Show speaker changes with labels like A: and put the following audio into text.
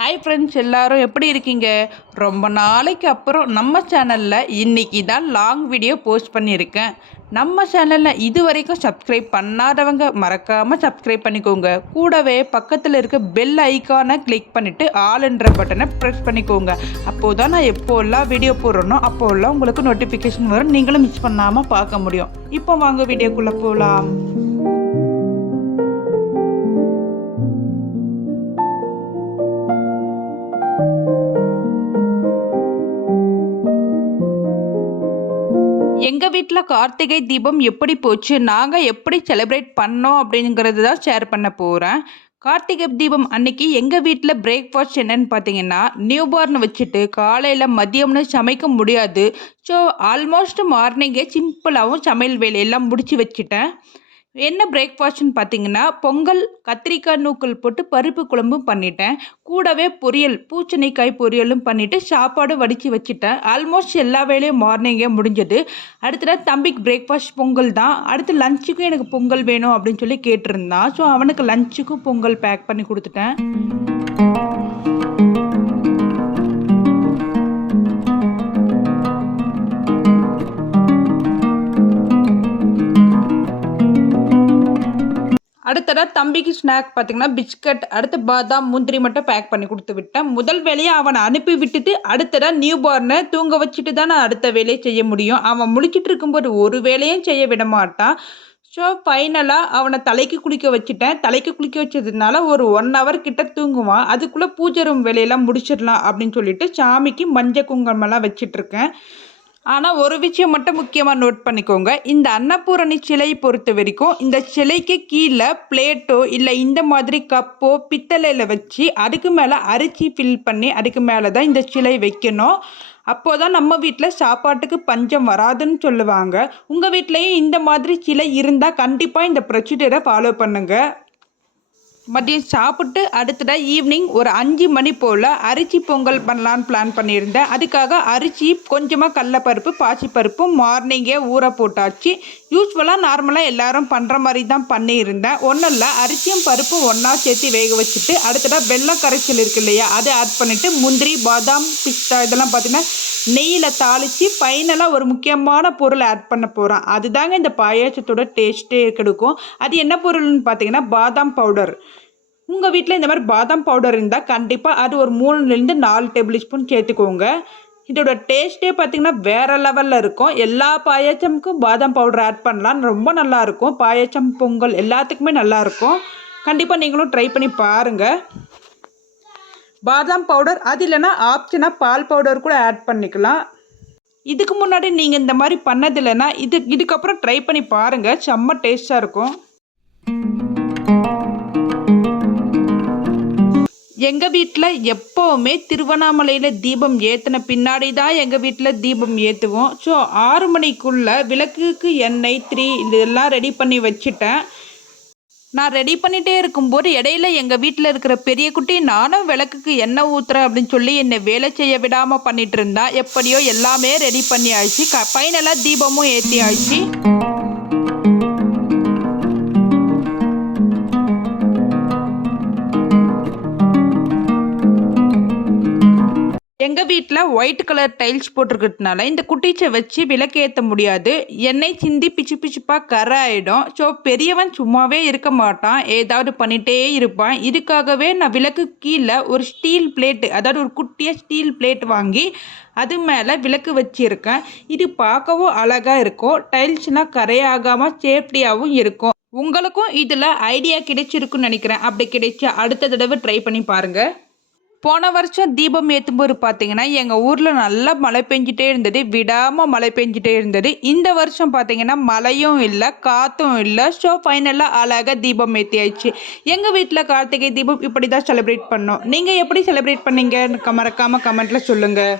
A: Hi friends எல்லாரும் எப்படி இருக்கீங்க? ரொம்ப நாளைக்கு அப்புறம் நம்ம சேனலில் இன்றைக்கி தான் லாங் வீடியோ போஸ்ட் பண்ணியிருக்கேன். நம்ம சேனலில் இது வரைக்கும் சப்ஸ்கிரைப் பண்ணாதவங்க மறக்காமல் சப்ஸ்கிரைப் பண்ணிக்கோங்க. கூடவே பக்கத்தில் இருக்க பெல் ஐக்கானை கிளிக் பண்ணிவிட்டு ஆளுன்ற பட்டனை ப்ரெஸ் பண்ணிக்கோங்க. அப்போது தான் நான் எப்போல்லாம் வீடியோ போடுறனோ அப்போல்லாம் உங்களுக்கு நோட்டிஃபிகேஷன் வரும். நீங்களும் மிஸ் பண்ணாமல் பார்க்க முடியும். இப்போ வாங்க வீடியோக்குள்ளே போகலாம் எங்கள் வீட்டில் கார்த்திகை தீபம் எப்படி போச்சு? நாங்கள் எப்படி செலிப்ரேட் பண்ணோம் அப்படிங்கிறது தான் ஷேர் பண்ண போகிறேன் கார்த்திகை தீபம் அன்னைக்கு எங்கள் வீட்டில் பிரேக்ஃபாஸ்ட் என்னன்னு பார்த்தீங்கன்னா நியூ பார்ன் வச்சுட்டு காலையில் மதியம்னு சமைக்க முடியாது. ஸோ ஆல்மோஸ்ட் மார்னிங்கே சிம்பிளாகவும் சமையல் வேலையெல்லாம் முடிச்சு வச்சுட்டேன். என்ன பிரேக்ஃபாஸ்ட்னு பார்த்தீங்கன்னா பொங்கல் கத்திரிக்காய் நூக்கல் போட்டு பருப்பு குழம்பும் பண்ணிட்டேன். கூடவே பொரியல் பூச்சணிக்காய் பொரியலும் பண்ணிவிட்டு சாப்பாடு வடித்து வச்சுட்டேன். ஆல்மோஸ்ட் எல்லா வேலையும் மார்னிங்கே முடிஞ்சது. அடுத்தது தம்பிக்கு பிரேக்ஃபாஸ்ட் பொங்கல் தான். அடுத்து லஞ்சுக்கும் எனக்கு பொங்கல் வேணும் அப்படின்னு சொல்லி கேட்டிருந்தான். ஸோ அவனுக்கு லஞ்சுக்கும் பொங்கல் பேக் பண்ணி கொடுத்துட்டேன். அடுத்ததாக தம்பிக்கு ஸ்நாக் பார்த்தீங்கன்னா பிஸ்கட் அடுத்து பாதாம் முந்திரி மட்டும் பேக் பண்ணி கொடுத்து விட்டேன். முதல் வேலையை அவனை அனுப்பி விட்டுட்டு அடுத்ததாக நியூ பார்னை தூங்க வச்சுட்டு தான் நான் அடுத்த வேலையை செய்ய முடியும். அவன் முழிச்சிட்டு இருக்கும்போது ஒரு வேலையும் செய்ய விட மாட்டான். ஸோ ஃபைனலாக அவனை தலைக்கு குளிக்க வச்சுட்டேன். தலைக்கு குளிக்க வச்சதுனால ஒரு ஒன் ஹவர் கிட்ட தூங்குவான். அதுக்குள்ளே பூஜை ரூம் வேலையெல்லாம் முடிச்சிடலாம் அப்படின்னு சொல்லிட்டு சாமிக்கு மஞ்சள் குங்குமம்லாம் வச்சிட்ருக்கேன் ஆனால் ஒரு விஷயம் மட்டும் முக்கியமாக நோட் பண்ணிக்கோங்க. இந்த அன்னபூரணி சிலை பொறுத்த வரைக்கும் இந்த சிலைக்கு கீழே பிளேட்டோ இல்லை இந்த மாதிரி கப்போ பித்தளையில் வச்சு அதுக்கு மேலே அரிசி ஃபில் பண்ணி அதுக்கு மேலே தான் இந்த சிலை வைக்கணும். அப்போதான் தான் நம்ம வீட்டில் சாப்பாட்டுக்கு பஞ்சம் வராதுன்னு சொல்லுவாங்க. உங்கள் வீட்லேயும் இந்த மாதிரி சிலை இருந்தால் கண்டிப்பாக இந்த ப்ரொசீஜரை ஃபாலோ பண்ணுங்கள் மதியம் சாப்பிட்டு அடுத்தட ஈவினிங் ஒரு அஞ்சு மணி போல் அரிசி பொங்கல் பண்ணலான்னு பிளான் பண்ணியிருந்தேன். அதுக்காக அரிசி கொஞ்சமாக கடலப்பருப்பு பாசிப்பருப்பும் மார்னிங்கே ஊற போட்டாச்சு. யூஸ்வலாக நார்மலாக எல்லாரும் பண்ணுற மாதிரி தான் பண்ணியிருந்தேன். ஒன்றும் இல்லை அரிசியும் பருப்பும் ஒன்றா சேர்த்து வேக வச்சுட்டு அடுத்தட வெள்ளை கரைச்சல் இருக்கு இல்லையா அதை ஆட் பண்ணிவிட்டு முந்திரி பாதாம் பிஸ்தா இதெல்லாம் பார்த்திங்கன்னா நெய்யில் தாளித்து ஃபைனலாக ஒரு முக்கியமான பொருள் ஆட் பண்ண போகிறோம் அதுதாங்க இந்த பாயாசத்தோட டேஸ்ட்டே கெடுக்கும். அது என்ன பொருள்னு பார்த்தீங்கன்னா பாதாம் பவுடர் உங்கள் வீட்டில் இந்த மாதிரி பாதாம் பவுடர் இருந்தால் கண்டிப்பாக அது ஒரு மூணுலேருந்து நாலு டேபிள் ஸ்பூன் சேர்த்துக்கோங்க. இதோட டேஸ்ட்டே பார்த்திங்கன்னா வேறு லெவலில் இருக்கும். எல்லா பாயாசமுக்கும் பாதாம் பவுடர் ஆட் பண்ணலாம். ரொம்ப நல்லாயிருக்கும் பாயாசம் பொங்கல் எல்லாத்துக்குமே நல்லாயிருக்கும் கண்டிப்பாக நீங்களும் ட்ரை பண்ணி பாருங்கள் பாதாம் பவுடர் அது இல்லைன்னா ஆப்ஷனாக பால் பவுடர் கூட ஆட் பண்ணிக்கலாம். இதுக்கு முன்னாடி நீங்கள் இந்த மாதிரி பண்ணது இல்லைன்னா இது இதுக்கப்புறம் ட்ரை பண்ணி பாருங்கள் செம்ம டேஸ்ட்டாக இருக்கும். எங்கள் வீட்டில் எப்போவுமே திருவண்ணாமலையில் தீபம் ஏற்றின பின்னாடி தான் எங்கள் வீட்டில் தீபம் ஏற்றுவோம் ஸோ ஆறு மணிக்குள்ளே விளக்குக்கு எண்ணெய் த்ரீ இதெல்லாம் ரெடி பண்ணி வச்சுட்டேன். நான் ரெடி பண்ணிகிட்டே இருக்கும்போது இடையில எங்கள் வீட்டில் இருக்கிற பெரிய குட்டி நானும் விளக்குக்கு எண்ணெய் ஊற்றுறேன் அப்படின்னு சொல்லி என்னை வேலை செய்ய விடாமல் பண்ணிகிட்டு இருந்தா எப்படியோ எல்லாமே ரெடி பண்ணி ஆயிடுச்சு க ஃபைனலாக தீபமும் ஏற்றி ஆயிடுச்சு எங்கள் ஒயிட் கலர் டைல்ஸ் போட்டிருக்கிறதுனால இந்த குட்டிச்சை வச்சு விளக்கேற்ற முடியாது. எண்ணெய் சிந்தி பிச்சு பிச்சுப்பாக கரை ஆகிடும் ஸோ பெரியவன் சும்மாவே இருக்க மாட்டான். ஏதாவது பண்ணிகிட்டே இருப்பான். இதுக்காகவே நான் விளக்கு கீழே ஒரு ஸ்டீல் பிளேட்டு அதாவது ஒரு குட்டியாக ஸ்டீல் பிளேட் வாங்கி அது மேலே விளக்கு வச்சுருக்கேன். இது பார்க்கவும் அழகாக இருக்கும். டைல்ஸ்னால் கரையாகாமல் சேஃப்டியாகவும் இருக்கும். உங்களுக்கும் இதில் ஐடியா கிடைச்சிருக்குன்னு நினைக்கிறேன். அப்படி கிடைச்சா அடுத்த தடவை ட்ரை பண்ணி பாருங்கள் போன வருஷம் தீபம் ஏற்றும்போது பார்த்தீங்கன்னா எங்கள் ஊரில் நல்லா மழை பெஞ்சிட்டே இருந்தது. விடாமல் மழை பெஞ்சிட்டே இருந்தது. இந்த வருஷம் பார்த்தீங்கன்னா மழையும் இல்லை காற்றும் இல்லை. ஸோ ஃபைனலாக அழகாக தீபம் ஏற்றியாச்சு எங்கள் வீட்டில் கார்த்திகை தீபம் இப்படி தான் செலிப்ரேட் பண்ணோம். நீங்கள் எப்படி செலிப்ரேட் பண்ணீங்க மறக்காமல் கமெண்ட்டில் சொல்லுங்கள்